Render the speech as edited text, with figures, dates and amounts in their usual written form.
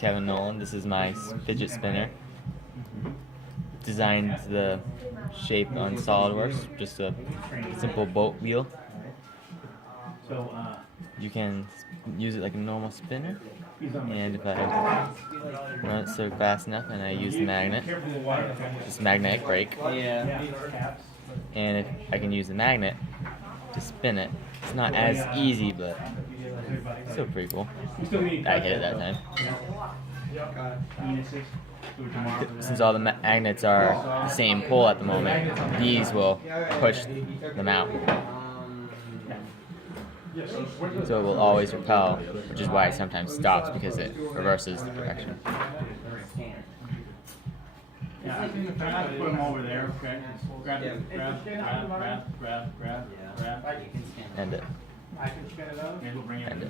Kevin Nolan. This is my fidget spinner. Designed the shape on SolidWorks, just a simple boat wheel. You can use it like a normal spinner, and if I run it so fast enough and I use the magnet, this magnetic brake, and if I can use the magnet to spin it, it's not as easy, but still pretty cool. I hit it that time. Since all the magnets are the same pole at the moment, these will push them out. So it will always repel, which is why it sometimes stops, because it reverses the direction. Yeah, put them over there, okay? Grab. End it. Maybe we'll bring it.